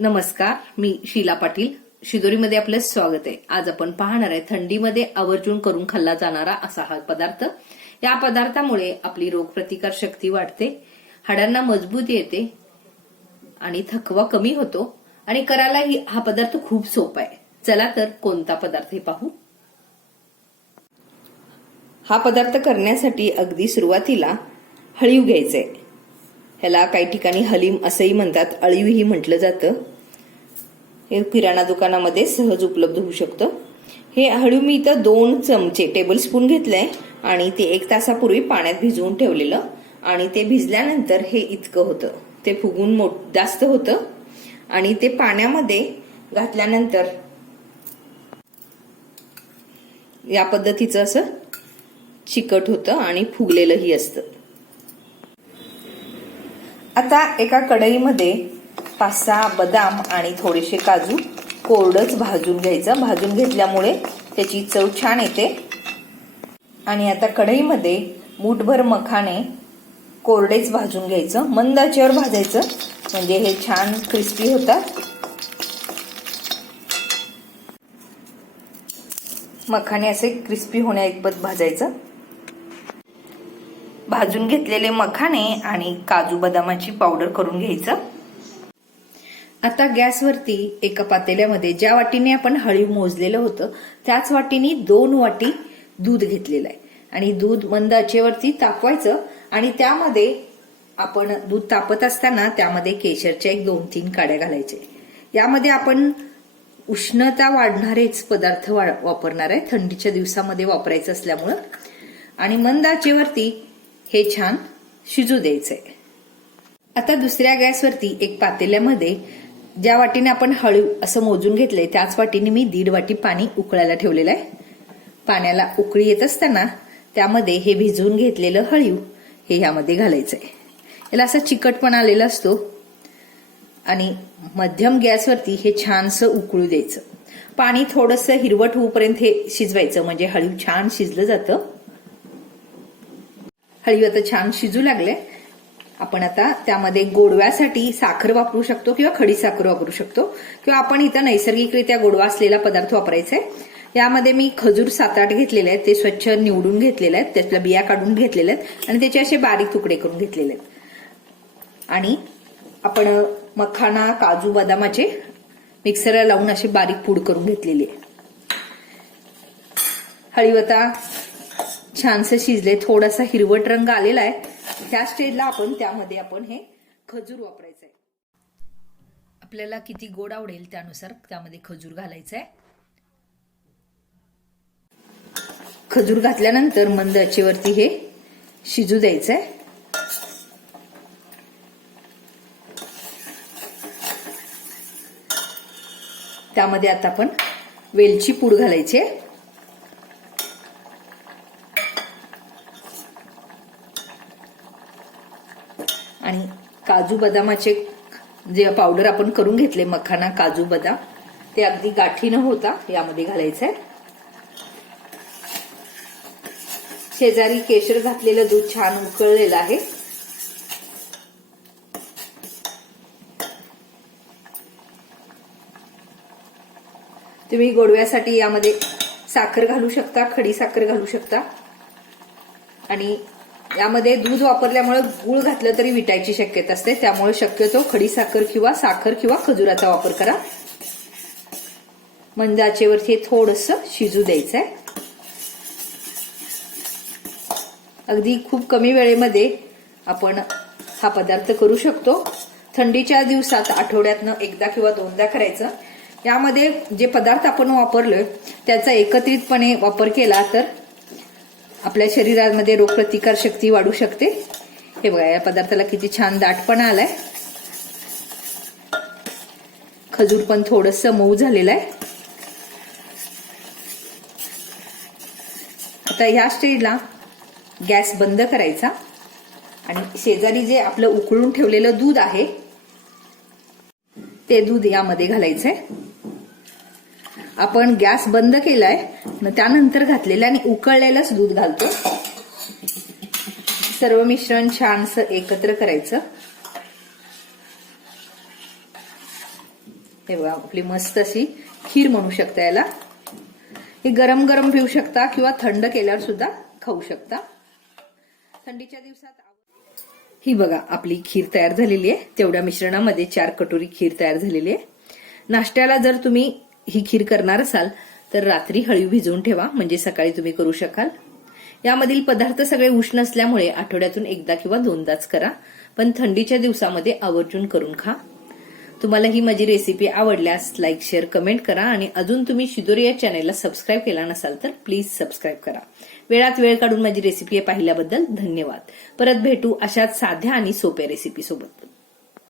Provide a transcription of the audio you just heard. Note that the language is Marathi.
नमस्कार मी शीला पाटील. शिदोरीमध्ये आपलं स्वागत आहे. आज आपण पाहणार आहे थंडीमध्ये आवर्जून करून खाल्ला जाणारा असा हा पदार्थ. या पदार्थामुळे आपली रोगप्रतिकार शक्ती वाढते हाडांना मजबूत येते आणि थकवा कमी होतो. आणि करायलाही हा पदार्थ खूप सोपा आहे. चला तर कोणता पदार्थ हे पाहू? हा पदार्थ करण्यासाठी अगदी सुरुवातीला हळीव घ्यायचंय. ह्याला काही ठिकाणी हलीम असंही म्हणतात अळीवही म्हटलं जातं. हे किराणा दुकानामध्ये सहज उपलब्ध होऊ शकतं. हे हळू मी इथं दोन चमचे टेबल स्पून घेतलंय आणि ते एक तासापूर्वी पाण्यात भिजवून ठेवलेलं. आणि ते भिजल्यानंतर हे इतकं होतं. ते फुगून मोठ जास्त होतं. आणि ते पाण्यामध्ये घातल्यानंतर या पद्धतीचं असं चिकट होतं आणि फुगलेलंही असतं. आता एका कढईमध्ये पाच सहा बदाम आणि थोडेसे काजू कोरडच भाजून घ्यायचं. भाजून घेतल्यामुळे त्याची चव छान येते. आणि आता कढईमध्ये मूठभर मखाने कोरडेच भाजून घ्यायचं. मंद आचेवर भाजायचं. म्हणजे हे छान क्रिस्पी होतात. मखाने असे क्रिस्पी होण्याइतपत भाजायचं. भाजून घेतलेले मखाने आणि काजू बदामाची पावडर करून घ्यायचं. आता गॅसवरती एका पातेल्यामध्ये ज्या वाटीने आपण हळीव मोजलेलं होतं त्याच वाटीने दोन वाटी दूध घेतलेलं आहे. आणि दूध मंद आचेवरती तापवायचं आणि त्यामध्ये आपण दूध तापत असताना त्यामध्ये केशरच्या एक दोन तीन काड्या घालायचे. यामध्ये आपण उष्णता वाढणारेच पदार्थ वापरणार आहे. थंडीच्या दिवसामध्ये वापरायचं असल्यामुळं. आणि मंद आचेवरती हे छान शिजू द्यायचंय. आता दुसऱ्या गॅसवरती एक पातेल्यामध्ये ज्या वाटीने आपण हळू असं मोजून घेतलंय त्याच वाटीने मी दीड वाटी पाणी उकळायला ठेवलेलं आहे. पाण्याला उकळी येत असताना त्यामध्ये हे भिजवून घेतलेलं हळीव हे ह्यामध्ये घालायचंय. याला असा चिकटपणा आलेला असतो आणि मध्यम गॅसवरती हे छानसं उकळू द्यायचं. पाणी थोडंसं हिरवट होऊपर्यंत हे शिजवायचं म्हणजे हळीव छान शिजलं जातं. हळीव आता छान शिजू लागले आपण आता त्यामध्ये गोडव्यासाठी साखर वापरू शकतो किंवा खडी साखर वापरू शकतो किंवा आपण इथं नैसर्गिकरित्या गोडवा असलेला पदार्थ वापरायचा आहे यामध्ये मी खजूर सात आठ घेतलेले आहेत. ते स्वच्छ निवडून घेतलेले आहेत. त्यातल्या बिया काढून घेतलेल्या आहेत आणि त्याचे असे बारीक तुकडे करून घेतलेले आहेत. आणि आपण मखाना काजू बदामाचे मिक्सरला लावून अशी बारीक पूड करून घेतलेली आहे. हळीव आता छानसं शिजले थोडासा हिरवट रंग आलेला आहे. त्या स्टेजला आपण त्यामध्ये आपण हे खजूर वापरायचं आहे आपल्याला किती गोड आवडेल त्यानुसार त्यामध्ये खजूर घालायचं आहे खजूर घातल्यानंतर मंद आचेवरती हे शिजू द्यायचं आहे त्यामध्ये आता आपण वेलची पूड घालायची आहे आणि काजू बदामाचे जे पावडर आपण करून घेतले मखाना काजू बदाम ते अगदी गाठी न होता यामध्ये घालायचं आहे. शेजारी केशर घातलेलं दूध छान उकळलेलं आहे. तुम्ही गोडव्यासाठी यामध्ये साखर घालू शकता खडी साखर घालू शकता. आणि यामध्ये दूध वापरल्यामुळे गुळ घातलं तरी विटायची शक्यता असते. त्यामुळे शक्यतो खडी साखर किंवा साखर किंवा खजुराचा वापर करा. मंद आचेवरती हे थोडस शिजू द्यायचंय. अगदी खूप कमी वेळेमध्ये आपण हा पदार्थ करू शकतो. थंडीच्या दिवसात आठवड्यातनं एकदा किंवा दोनदा करायचं. यामध्ये जे पदार्थ आपण वापरलोय त्याचा एकत्रितपणे वापर केला तर आपल्या शरीरामध्ये रोगप्रतिकार शक्ती वाढू शकते. हे बघा या पदार्थाला किती छान दाटपणा आलाय. खजूर पण थोडस मऊ झालेलं आहे. आता ह्या स्टेजला गॅस बंद करायचा. आणि शेजारी जे आपलं उकळून ठेवलेलं दूध आहे ते दूध यामध्ये घालायचंय. आपण गॅस बंद केलाय त्यानंतर घातलेलं आणि उकळलेलंच दूध घालतो. सर्व मिश्रण छानसं एकत्र करायचं. हे बघा आपली मस्त अशी खीर म्हणू शकता याला. हे गरम गरम पिऊ शकता किंवा थंड केल्यावर सुद्धा खाऊ शकता. थंडीच्या दिवसात ही बघा आपली खीर तयार झालेली आहे. तेवढ्या मिश्रणामध्ये चार कटोरी खीर तयार झालेली आहे. नाश्त्याला जर तुम्ही ही खीर करणार असाल तर रात्री हळीव भिजवून ठेवा म्हणजे सकाळी तुम्ही करू शकाल. यामधील पदार्थ सगळे उष्ण असल्यामुळे आठवड्यातून एकदा किंवा दोनदाच करा पण थंडीच्या दिवसामध्ये आवर्जून करून खा. तुम्हाला ही माझी रेसिपी आवडल्यास लाईक शेअर कमेंट करा आणि अजून तुम्ही शिदोरी या चॅनेलला सबस्क्राईब केला नसाल तर प्लीज सबस्क्राईब करा. वेळात वेळ काढून माझी रेसिपी पाहिल्याबद्दल धन्यवाद. परत भेटू अशाच साध्या आणि सोप्या रेसिपी सोबत.